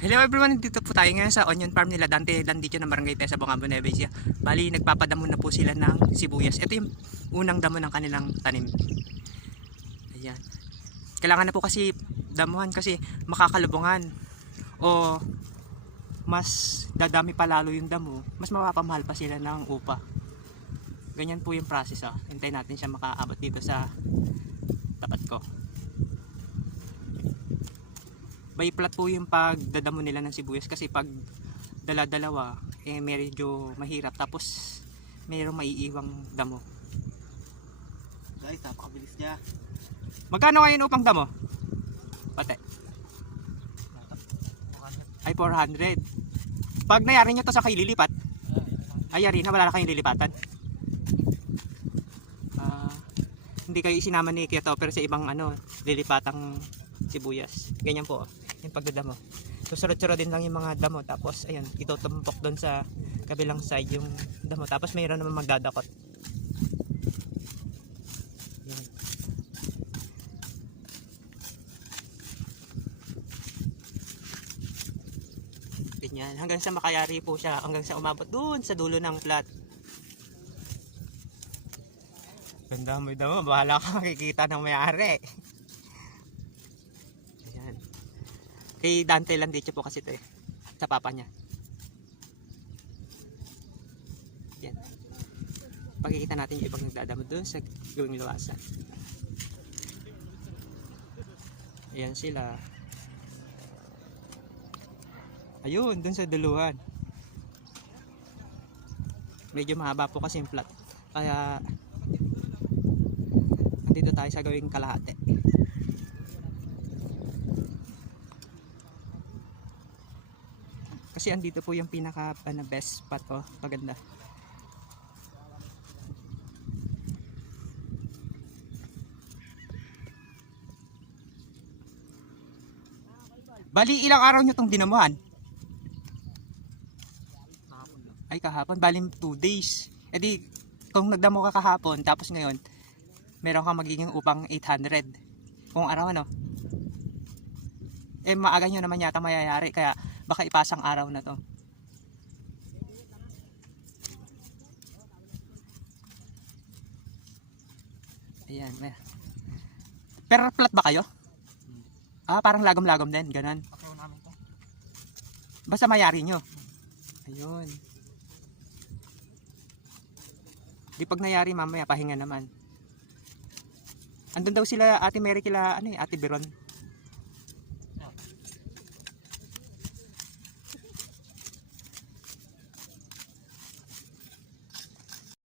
Hello everyone, dito po tayo ngayon sa onion farm nila Dante Landicho ng Barangay Tesa, Bongabon, Nueva Ecija. Bali, nagpapadamo na po sila ng sibuyas. Ito yung unang damo ng kanilang tanim. Ayan. Kailangan na po kasi damuhan kasi makakalubungan o mas dadami pa lalo yung damo, mas mapapamahal pa sila ng upa. Ganyan po yung process. Hintayin natin siya makaabot dito sa tapat ko. By plat po yung pagdadamo nila ng sibuyas kasi pag dala-dalawa medyo mahirap, tapos mayroong maiiwang damo. Guys, napakabilis niya. Magkano ngayon upang damo? Pate. Ay 400. Pag nayari nyo to sa kayo lilipat, ay yari na, wala na kayong lilipatan. Hindi kayo isinama ni Kuya Topper sa ibang lilipatang sibuyas. Ganyan po yung pagdadamo. Susunod-sunod din lang yung mga damo, tapos ayun, itutumpok doon sa kabilang side yung damo, tapos mayroon naman magdadakot. Yan. Ganyan, hanggang sa makayari po siya, hanggang sa umabot doon sa dulo ng plat. Ganda mo damo, bahala ka makikita ng may-ari. Kay Dante Landicho po kasi ito sa papa niya. Yan. Pakikita natin yung ibang nagdadamo doon sa gawing luwasan. Ayan sila. Ayun, doon sa duluhan. Medyo mahaba po kasi yung plat. Kaya nandito tayo sa gawing kalahati. Kasi andito po yung pinaka best spot maganda. Bali, ilang araw nyo itong dinamuhan? Ay, kahapon. Bali, 2 days. E di, kung nagdamo ka kahapon, tapos ngayon meron kang magiging upang 800 kung araw maaga nyo naman yata mayayari, kaya baka ipasang araw na to. Ayan. Pero plat ba kayo? Parang lagom-lagom din, ganun. Basta mayari nyo. Ayun. Di pag nayari mamaya pahinga naman. Andun daw sila Ate Mary kila Ate Beron.